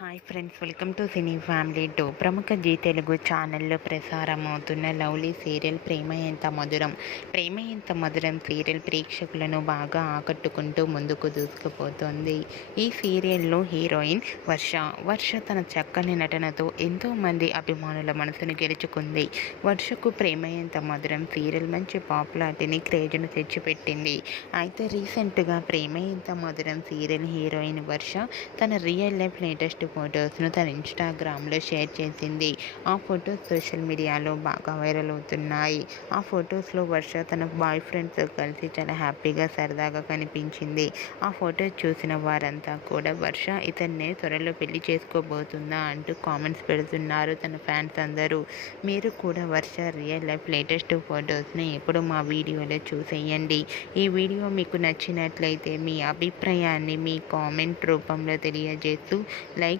Hi friends welcome to cine family two ప్రముఖ G Telugu ఛానల్లో ప్రసారం అవుతున్న లవ్లీ సీరియల్ ప్రేమ ఎంత మధురం? ప్రేమ ఎంత మధురం? సీరియల్ ప్రేక్షకులను బాగా ఆకట్టుకుంటూ ముందుకు దూసుకుపోతుంది. ఈ సీరియల్లో హీరోయిన్ వర్ష. వర్ష తన చక్కని నటనతో ఎంతోమంది అభిమానుల మనసును గెలుచుకుంది. వర్షకు ప్రేమ ఎంత మధురం? సీరియల్ మంచి పాపులారిటీని క్రేజ్ను తెచ్చిపెట్టింది. అయితే రీసెంట్గా ప్రేమ ఎంత మధురం? సీరియల్ హీరోయిన్ వర్ష తన రియల్ లైఫ్ లేటెస్ట్ ఫొటోస్ను తన ఇన్స్టాగ్రామ్లో షేర్ చేసింది. ఆ ఫొటోస్ సోషల్ మీడియాలో బాగా వైరల్ అవుతున్నాయి. ఆ ఫొటోస్లో వర్ష తన బాయ్ ఫ్రెండ్తో కలిసి చాలా హ్యాపీగా సరదాగా కనిపించింది. ఆ ఫొటోస్ చూసిన వారంతా కూడా వర్ష ఇతన్నే త్వరలో పెళ్ళి చేసుకోబోతుందా అంటూ కామెంట్స్ పెడుతున్నారు తన ఫ్యాన్స్ అందరూ. మీరు కూడా వర్ష రియల్ లైఫ్ లేటెస్ట్ ఫొటోస్ని ఎప్పుడు మా వీడియోలో చూసేయండి. ఈ వీడియో మీకు నచ్చినట్లయితే మీ అభిప్రాయాన్ని మీ కామెంట్ రూపంలో తెలియజేస్తూ లైక్